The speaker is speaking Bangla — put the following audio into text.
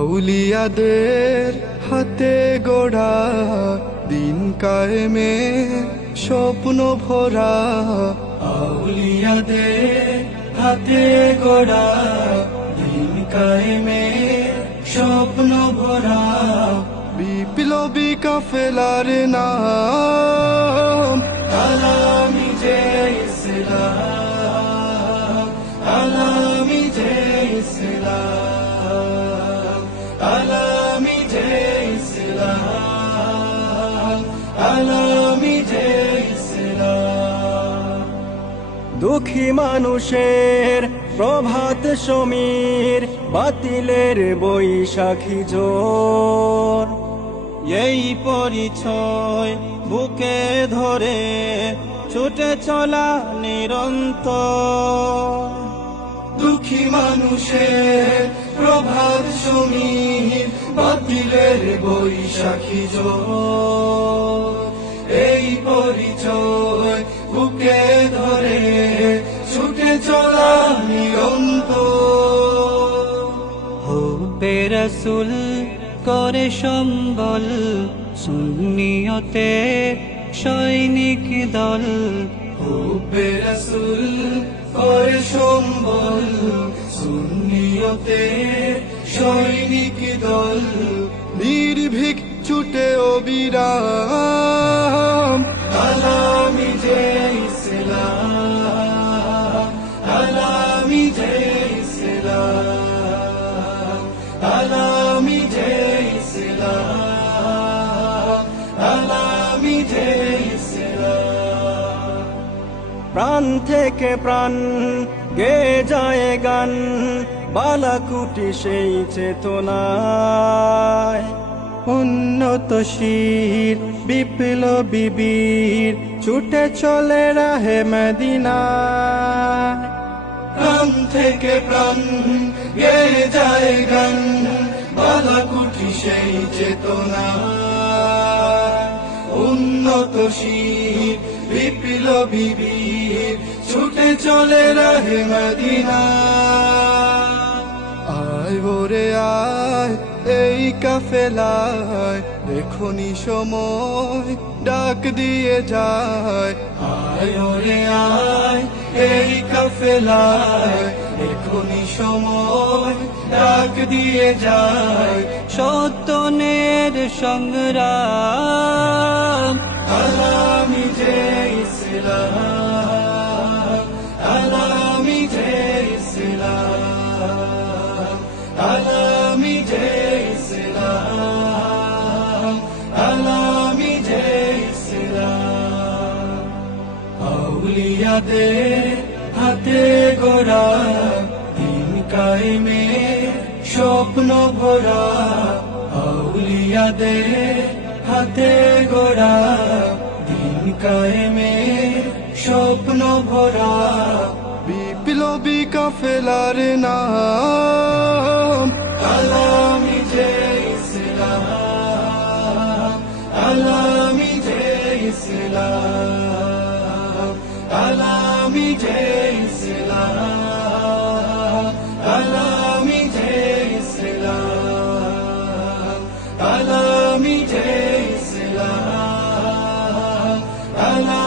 আউলিয়াদের হাতে গড়া দিন কায়েমের স্বপ্ন ভরা, আউলিয়াদের হাতে গড়া দিন কায়েমের স্বপ্ন ভরা, বিপ্লবী কাফেলার নাম আলামি যে ইসলাম, আলামি যে ইসলাম, আলামি যে ইসলাম, আলামি যে ইসলাম। দুঃখী মানুষের প্রভাত সমীর, বাতিলের বৈশাখী জোর, এই পরিচয় বুকে ধরে ছুটে চলা নিরন্তর। দুঃখী মানুষের প্রভাত সমীর, বাতিলের বৈশাখী জোর, এই পরিচয় বুকে ধরে ছুটে চলা নিরন্তর। হুব্বে রাসূল করে সম্বল, সুন্নিয়তে সৈনিক দল, হুব্বে রাসূল করে সম্বল, সুন্নিয়তে সৈনিক দল, নির্ভীক ছুটে অবিরাম আলামি যে ইসলাম, আলামি যে ইসলাম, আলামি যে ইসলাম, আলামি যে ইসলাম। প্রাণ থেকে প্রাণ গে যায় গান, বালাকুটি সেই চেতনায়, উন্নত শির বিপ্লবী বীর ছুটে চলে রাহে মদিনায়। প্রাণ থেকে প্রাণ গে যায় গান, বালাকুটি সেই চেতনা, উন্নত শির বিপ্লবী বীর ছুটে চলে রাহে মদিনা। আয় ওরে আয় এই কাফেলায়, এখনি সময় ডাক দিয়ে যায়। আয় ওরে আয় এই কাফেলায়, এখনি সময় ডাক দিয়ে যায়। সত্যনের সংগ্রাম আলামি যে ইসলাম, আলামি যে ইসলাম, আলামি যে ইসলাম, আলামি যে ইসলাম। আউলিয়াদের হাতে গড়া দিন কায়েমের স্বপ্ন ভরা, আউলিয়াদের হাতে গড়া দিন কায়েমের স্বপ্ন ভরা, বিপ্লবী কাফেলার নাম আলামি যে ইসলাম, আলামি যে ইসলাম, আলামি যে ইসলাম, আলামি যে ইসলাম, আলামি যে ইসলাম, আলামি